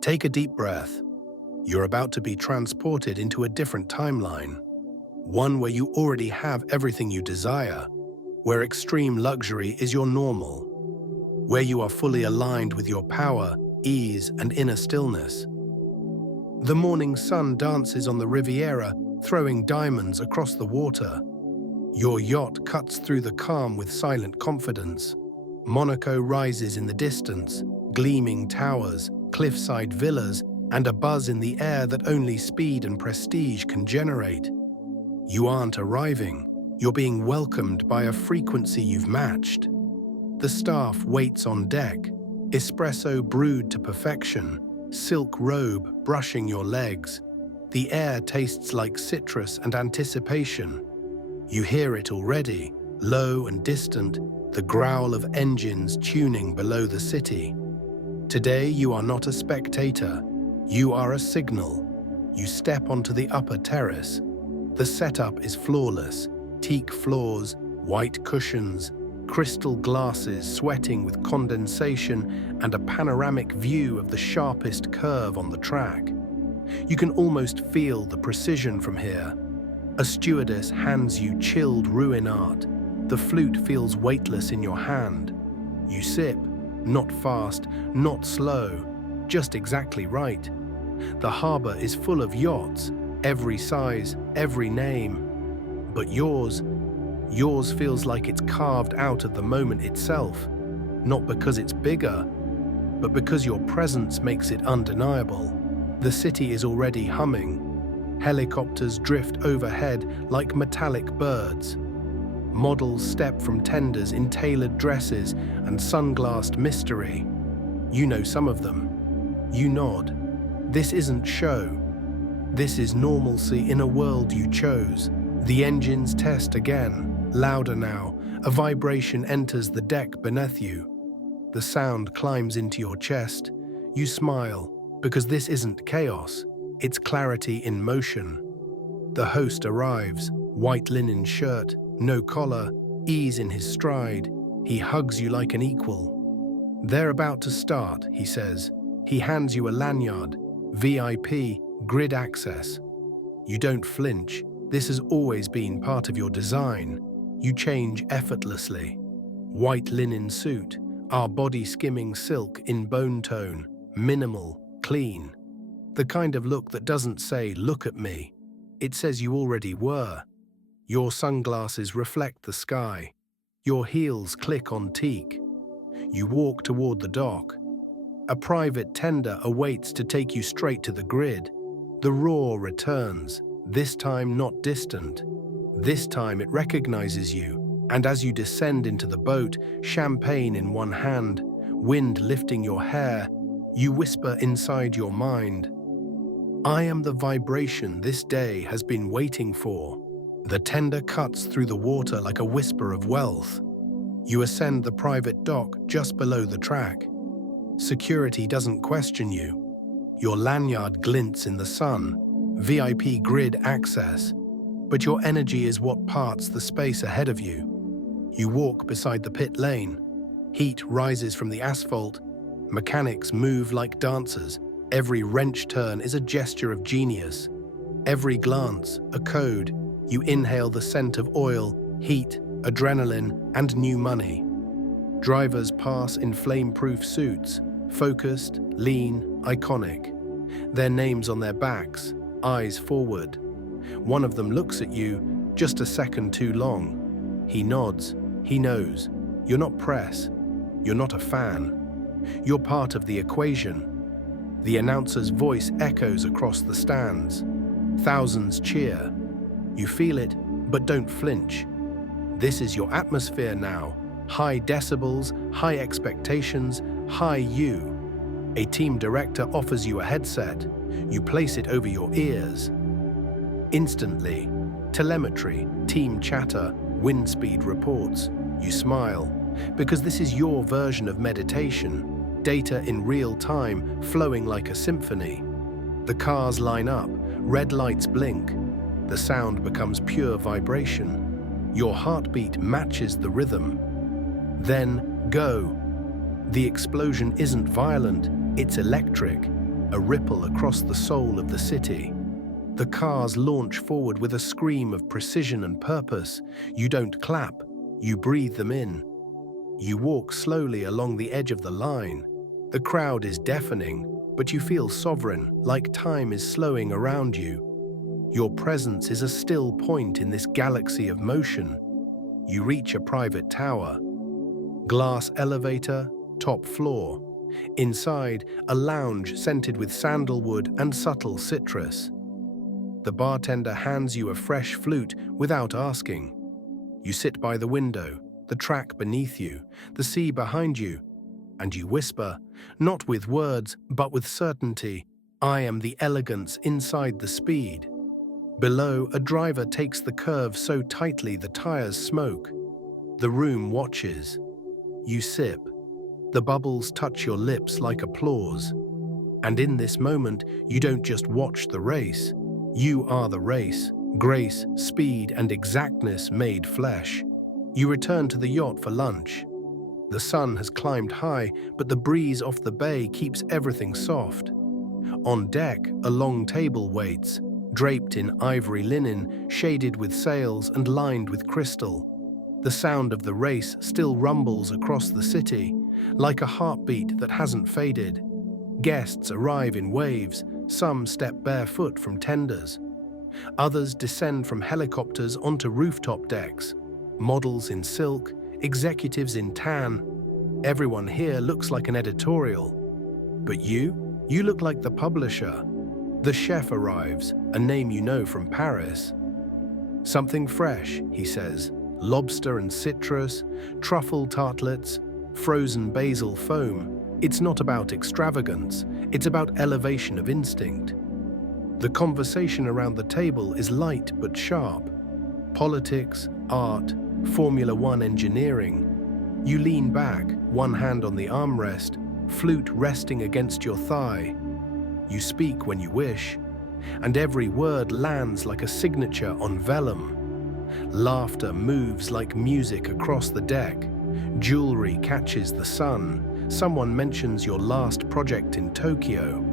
Take a deep breath. You're about to be transported into a different timeline, one where you already have everything you desire, where extreme luxury is your normal, where you are fully aligned with your power, ease, and inner stillness. The morning sun dances on the Riviera, throwing diamonds across the water. Your yacht cuts through the calm with silent confidence. Monaco rises in the distance, gleaming towers, cliffside villas, and a buzz in the air that only speed and prestige can generate. You aren't arriving, you're being welcomed by a frequency you've matched. The staff waits on deck, espresso brewed to perfection, silk robe brushing your legs. The air tastes like citrus and anticipation. You hear it already, low and distant, the growl of engines tuning below the city. Today you are not a spectator, you are a signal. You step onto the upper terrace. The setup is flawless, teak floors, white cushions, crystal glasses sweating with condensation, and a panoramic view of the sharpest curve on the track. You can almost feel the precision from here. A stewardess hands you chilled ruin art. The flute feels weightless in your hand. You sip, not fast, not slow, just exactly right. The harbor is full of yachts, every size, every name. But yours feels like it's carved out of the moment itself, not because it's bigger, but because your presence makes it undeniable. The city is already humming. Helicopters drift overhead like metallic birds. Models step from tenders in tailored dresses and sunglassed mystery. You know some of them. You nod. This isn't show. This is normalcy in a world you chose. The engines test again, louder now. A vibration enters the deck beneath you. The sound climbs into your chest. You smile, because this isn't chaos. It's clarity in motion. The host arrives, white linen shirt, no collar, ease in his stride. He hugs you like an equal. They're about to start, he says. He hands you a lanyard, VIP, grid access. You don't flinch. This has always been part of your design. You change effortlessly. White linen suit, our body skimming silk in bone tone, minimal, clean. The kind of look that doesn't say, look at me. It says you already were. Your sunglasses reflect the sky. Your heels click on teak. You walk toward the dock. A private tender awaits to take you straight to the grid. The roar returns, this time not distant. This time it recognizes you, and as you descend into the boat, champagne in one hand, wind lifting your hair, you whisper inside your mind, I am the vibration this day has been waiting for. The tender cuts through the water like a whisper of wealth. You ascend the private dock just below the track. Security doesn't question you. Your lanyard glints in the sun, VIP grid access. But your energy is what parts the space ahead of you. You walk beside the pit lane. Heat rises from the asphalt. Mechanics move like dancers. Every wrench turn is a gesture of genius. Every glance, a code. You inhale the scent of oil, heat, adrenaline, and new money. Drivers pass in flame-proof suits, focused, lean, iconic. Their names on their backs, eyes forward. One of them looks at you just a second too long. He nods. He knows. You're not press. You're not a fan. You're part of the equation. The announcer's voice echoes across the stands. Thousands cheer. You feel it, but don't flinch. This is your atmosphere now. High decibels, high expectations, high you. A team director offers you a headset. You place it over your ears. Instantly, telemetry, team chatter, wind speed reports. You smile, because this is your version of meditation. Data in real time, flowing like a symphony. The cars line up, red lights blink. The sound becomes pure vibration. Your heartbeat matches the rhythm. Then, go. The explosion isn't violent, it's electric. a ripple across the soul of the city. The cars launch forward with a scream of precision and purpose. You don't clap, you breathe them in. You walk slowly along the edge of the line. The crowd is deafening, but you feel sovereign, like time is slowing around you. Your presence is a still point in this galaxy of motion. You reach a private tower. Glass elevator, top floor. Inside, a lounge scented with sandalwood and subtle citrus. The bartender hands you a fresh flute without asking. You sit by the window, the track beneath you, the sea behind you, and you whisper, not with words, but with certainty, I am the elegance inside the speed. Below, a driver takes the curve so tightly the tires smoke. The room watches. You sip. The bubbles touch your lips like applause. And in this moment, you don't just watch the race. You are the race, grace, speed, and exactness made flesh. You return to the yacht for lunch. The sun has climbed high, but the breeze off the bay keeps everything soft. On deck, a long table waits, draped in ivory linen, shaded with sails and lined with crystal. The sound of the race still rumbles across the city, like a heartbeat that hasn't faded. Guests arrive in waves, some step barefoot from tenders. Others descend from helicopters onto rooftop decks. Models in silk, executives in tan. Everyone here looks like an editorial. But you look like the publisher. The chef arrives, a name you know from Paris. Something fresh, he says. Lobster and citrus, truffle tartlets, frozen basil foam. It's not about extravagance, it's about elevation of instinct. The conversation around the table is light but sharp. Politics, art, Formula One engineering. You lean back, one hand on the armrest, flute resting against your thigh. You speak when you wish, and every word lands like a signature on vellum. Laughter moves like music across the deck. Jewelry catches the sun. Someone mentions your last project in Tokyo.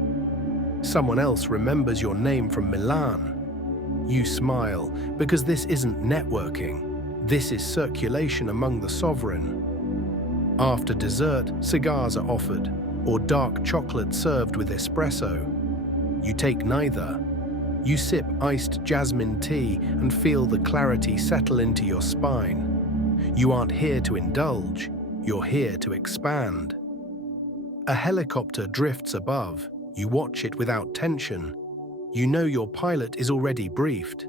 Someone else remembers your name from Milan. You smile, because this isn't networking. This is circulation among the sovereign. After dessert, cigars are offered, or dark chocolate served with espresso. You take neither. You sip iced jasmine tea and feel the clarity settle into your spine. You aren't here to indulge, you're here to expand. A helicopter drifts above. You watch it without tension. You know your pilot is already briefed.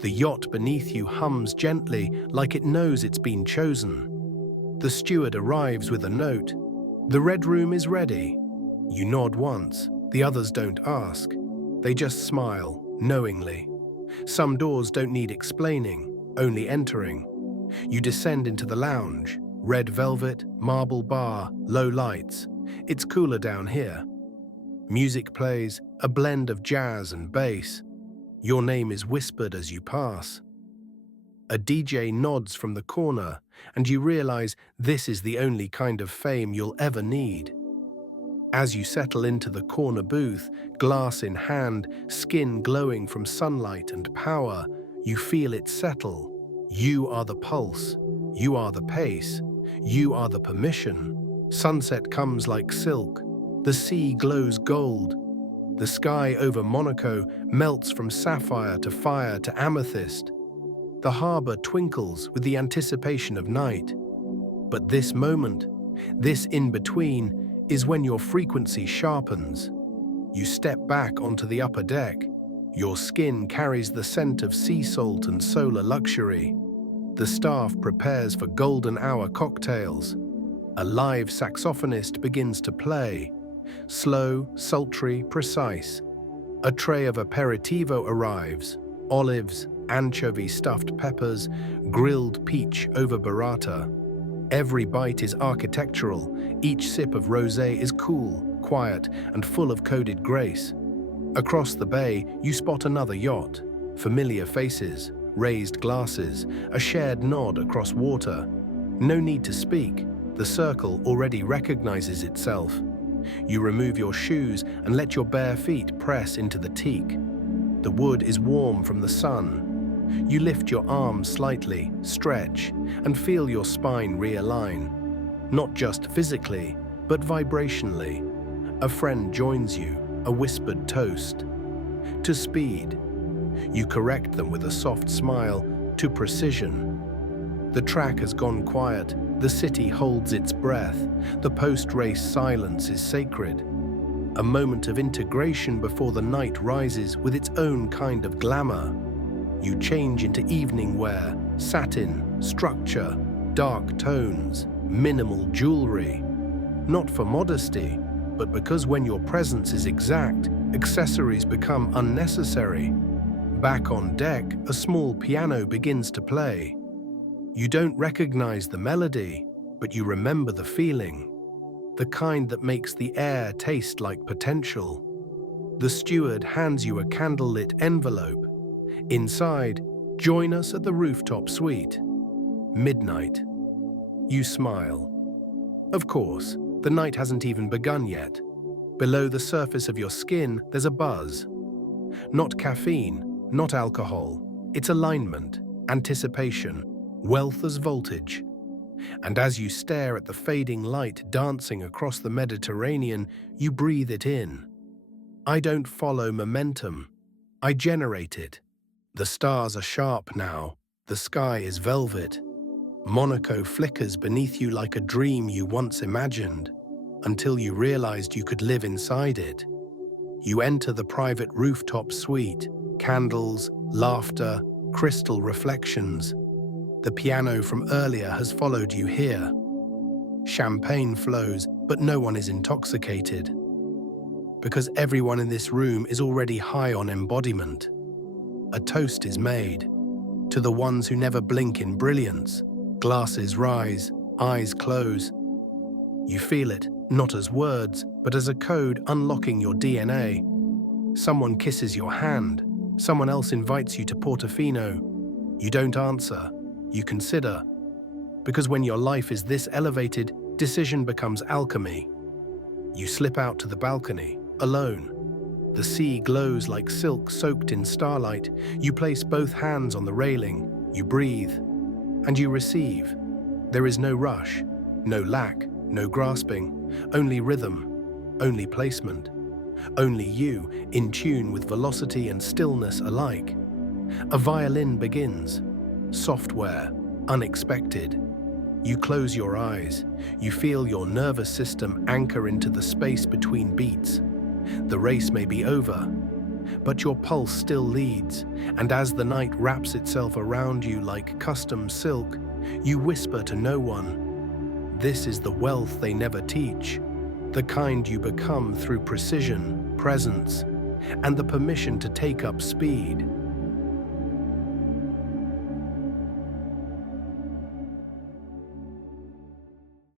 The yacht beneath you hums gently like it knows it's been chosen. The steward arrives with a note. The red room is ready. You nod once. The others don't ask. They just smile, knowingly. Some doors don't need explaining, only entering. You descend into the lounge. Red velvet, marble bar, low lights. It's cooler down here. Music plays, a blend of jazz and bass. Your name is whispered as you pass. A DJ nods from the corner, and you realize this is the only kind of fame you'll ever need. As you settle into the corner booth, glass in hand, skin glowing from sunlight and power, you feel it settle. You are the pulse. You are the pace. You are the permission. Sunset comes like silk. The sea glows gold. The sky over Monaco melts from sapphire to fire to amethyst. The harbor twinkles with the anticipation of night. But this moment, this in-between, is when your frequency sharpens. You step back onto the upper deck. Your skin carries the scent of sea salt and solar luxury. The staff prepares for golden hour cocktails. A live saxophonist begins to play. Slow, sultry, precise. A tray of aperitivo arrives. Olives, anchovy-stuffed peppers, grilled peach over burrata. Every bite is architectural. Each sip of rosé is cool, quiet, and full of coded grace. Across the bay, you spot another yacht. Familiar faces, raised glasses, a shared nod across water. No need to speak. The circle already recognizes itself. You remove your shoes and let your bare feet press into the teak. The wood is warm from the sun. You lift your arms slightly, stretch, and feel your spine realign. Not just physically, but vibrationally. A friend joins you, a whispered toast. To speed. You correct them with a soft smile. To precision. The track has gone quiet. The city holds its breath. The post-race silence is sacred. A moment of integration before the night rises with its own kind of glamour. You change into evening wear, satin, structure, dark tones, minimal jewelry. Not for modesty, but because when your presence is exact, accessories become unnecessary. Back on deck, a small piano begins to play. You don't recognize the melody, but you remember the feeling. The kind that makes the air taste like potential. The steward hands you a candlelit envelope. Inside, join us at the rooftop suite. Midnight. You smile. Of course, the night hasn't even begun yet. Below the surface of your skin, there's a buzz. Not caffeine, not alcohol. It's alignment, anticipation, wealth as voltage. And as you stare at the fading light dancing across the Mediterranean, you breathe it in. I don't follow momentum. I generate it. The stars are sharp now. The sky is velvet. Monaco flickers beneath you like a dream you once imagined, until you realized you could live inside it. You enter the private rooftop suite, candles, laughter, crystal reflections. The piano from earlier has followed you here. Champagne flows, but no one is intoxicated. Because everyone in this room is already high on embodiment. A toast is made. To the ones who never blink in brilliance. Glasses rise, eyes close. You feel it, not as words, but as a code unlocking your DNA. Someone kisses your hand. Someone else invites you to Portofino. You don't answer. You consider. Because when your life is this elevated, decision becomes alchemy. You slip out to the balcony, alone. The sea glows like silk soaked in starlight. You place both hands on the railing. You breathe. And you receive. There is no rush, no lack, no grasping, only rhythm, only placement, only you in tune with velocity and stillness alike. A violin begins. Software, unexpected. You close your eyes. You feel your nervous system anchor into the space between beats. The race may be over, but your pulse still leads, and as the night wraps itself around you like custom silk, you whisper to no one. This is the wealth they never teach, the kind you become through precision, presence, and the permission to take up speed.